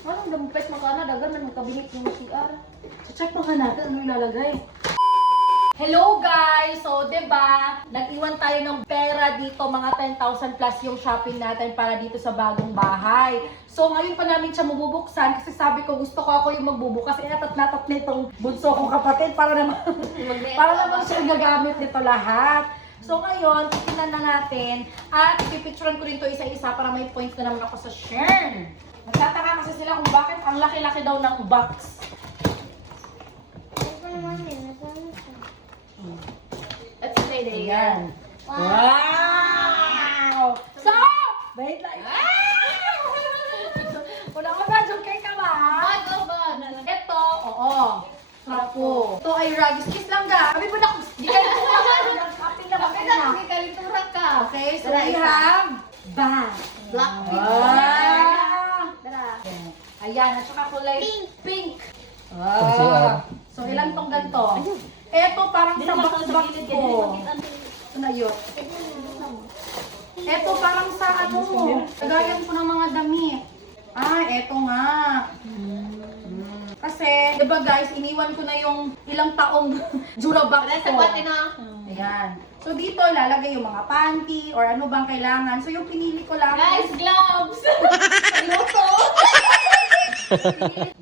Anong dampet magkana? Dagan man magkabinik yung CR. So check pa nga natin ano ilalagay. Hello guys! So, diba, nag-iwan tayo ng pera dito, mga 10,000 plus yung shopping natin para dito sa bagong bahay. So, ngayon pa namin siya mabubuksan kasi sabi ko gusto ko ako yung magbubukas. Inatat-natat nitong bunso kong kapatid para naman, para naman siya gagamit nito lahat. So, ngayon, titignan na natin at ipipicturean ko rin to isa-isa para may points na naman ako sa share. Nagtataka kasi sila kung bakit ang laki-laki daw ng box. Let's play the Ayan. Wow! So, wait lang. Wala ko na, joke ka ba? Go ba? Ito, oo. Shampoo. Ito ay Ragis. Kiss lang ga. Kami po na, di ka ito lang. Kapin lang ako na. Hindi kalintura ka. Okay, so we have bath. Blackpink. Dara. Ayan, at saka kulay pink. Pang-CR. So, ilan tong ganito? Ito parang sa box-box ko. Ito na yun. Ito parang sa ano, lagayan ko ng mga damit. Eto nga. Kasi, di ba guys, iniwan ko na yung ilang taong Durabox Sa ko. pati na. Ayan. So dito, ilalagay yung mga panty or ano bang kailangan. So yung pinili ko lang. Guys, gloves. Luto!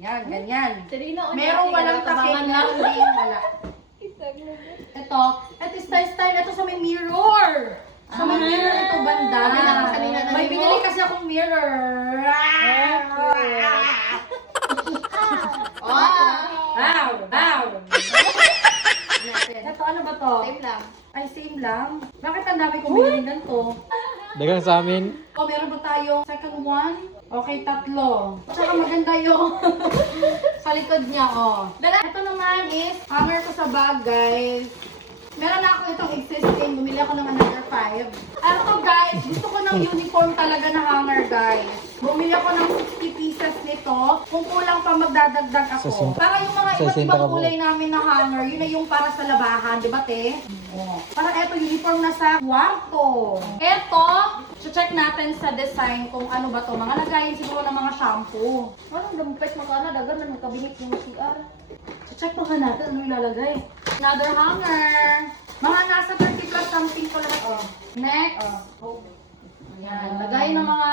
Yan, ganyan. Serena, Merong walang takip na hindi yung wala. Ito style. Ito sa may mirror. Sa may mirror ito banda. Kanina na May mo. binili kasi akong mirror. Wow! Ito ano ba to? Same lang. Ay, same lang. Bakit ang dami kong binili ganito? Dagang sa amin. Meron ba tayong second one? Okay, tatlo. Tsaka maganda yung sa likod niya, oh. Ito naman is hanger ko sa bag, guys. Meron na ako itong existing. Bumili ako ng another 5. Ano to, guys? Gusto ko ng uniform talaga na hanger, guys. Bumili ako ng 60 pieces nito. Kung kulang pa, magdadagdag ako. 60. Para yung mga iba't 60 ibang ka po. kulay namin na hanger, yun na yung para sa labahan, di ba, te? Oh. Parang eto, uniform na sa kwarto. Eto, check natin sa design kung ano ba to. Mga lagayin siguro ng mga shampoo. Anong dampet magkana? Dagan man magkabinik yung CR. Check pa nga natin ano ilalagay. Another hanger. Mga nasa 30 plus something ko lahat. Oh. Next. Oh. Ayan. Lagay ng mga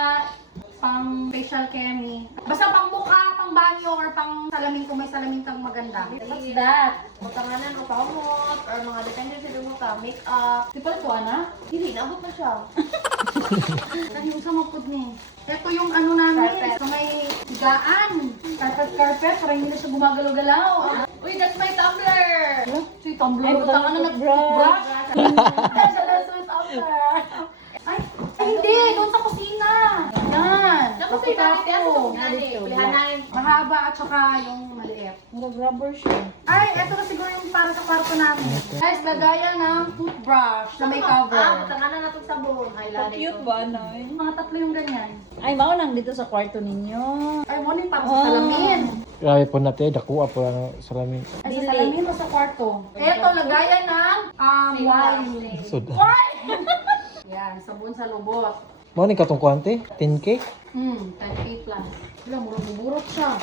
pang facial chemi. Basta pang mukha, pang banyo, or pang salamin kung may salamin kang maganda. What's that? Matanganan o pamot, or mga depende sa mo ka, make-up. Di pala ito, Ana? Hindi, naabot na siya. Yung sa mapod ni. Ito yung ano namin. Carpet. Sa may higaan. Carpet. Para hindi na siya gumagalaw-galaw. Uy, that's my tumbler! So yung tumbler. Ay, butang ano nag-brush. That's my tumbler. Ay, hindi. Doon sa kusina. Yan. Naku, sa'yo, bakit yan? Ako. Kulihanan. Mahaba at saka yung maliit. Nag-rubber siya. Ay, ito na siguro yung para sa kwarto namin. Guys, lagayan ng toothbrush na may cover. Matanganan na itong sabon. Ay, lali Cute ba, Nay? Mga tatlo yung ganyan. Ay, maunang dito sa kwarto ninyo. Ay, mo yung para sa salamin. Grabe po natin. Dakuha po ang salamin. Ay, sa salamin o sa kwarto. Ito, lagayan ng wine. Suda. Wine! Yan, sabon sa lubot. Mo ni katong kuwante? 10K? 10K plus. Wala, murag-burot siya.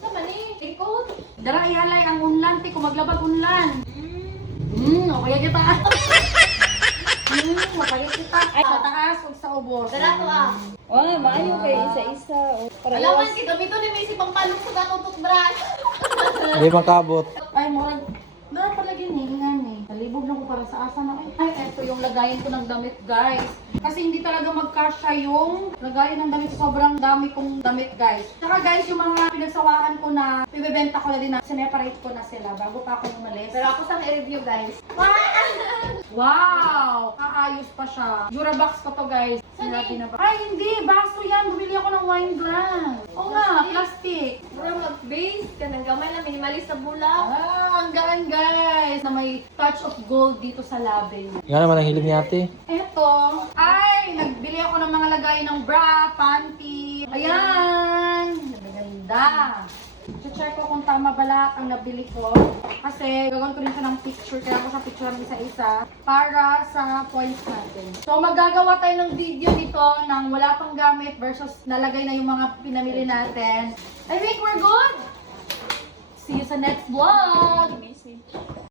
Sama ni, ikot. Dara ihalay ang unlan, ti, kung maglabag unlan. Okay kita. Okay kita. Ay, sa taas, huwag sa ubos. Dara to ah. Oh, maayo kay isa-isa. Oh, para Alaman iwas. si Gamito ni may isipang palong sa gatong toothbrush. Hindi makabot. Ay, murag. Dara pala giningan eh. Talibog na ko para sa asa na. Ay, eto yung lagayin ko ng damit, guys. Kasi hindi talaga magkasya yung lagayin ng damit. Sobrang dami kong damit, guys. Saka guys, yung mga pinagsawaan ko na ibebenta ko na din na sineparate ko na sila bago pa ako umalis. Pero ako sa i-review guys. Wow! Kaayos pa siya. Durabox ko to, guys. Sinabi na ba? Ay, hindi! Baso yan! Bumili ako ng wine glass. Oo nga, plastic. Mura mag-base ka ng gamay na minimalist sa bulak. Ang gaan, guys! Na may touch of gold dito sa label. Nga naman ang hilig ni ate. Eto, ay, nagbili ako ng mga lagay ng bra, panty. Ayan! Maganda. check ko kung tama ba lahat ang nabili ko. Kasi gagawin ko rin siya ng picture, kaya ko siya picture ng isa-isa para sa points natin. So magagawa tayo ng video dito ng wala pang gamit versus nalagay na yung mga pinamili natin. I think we're good! See you sa next vlog! Message.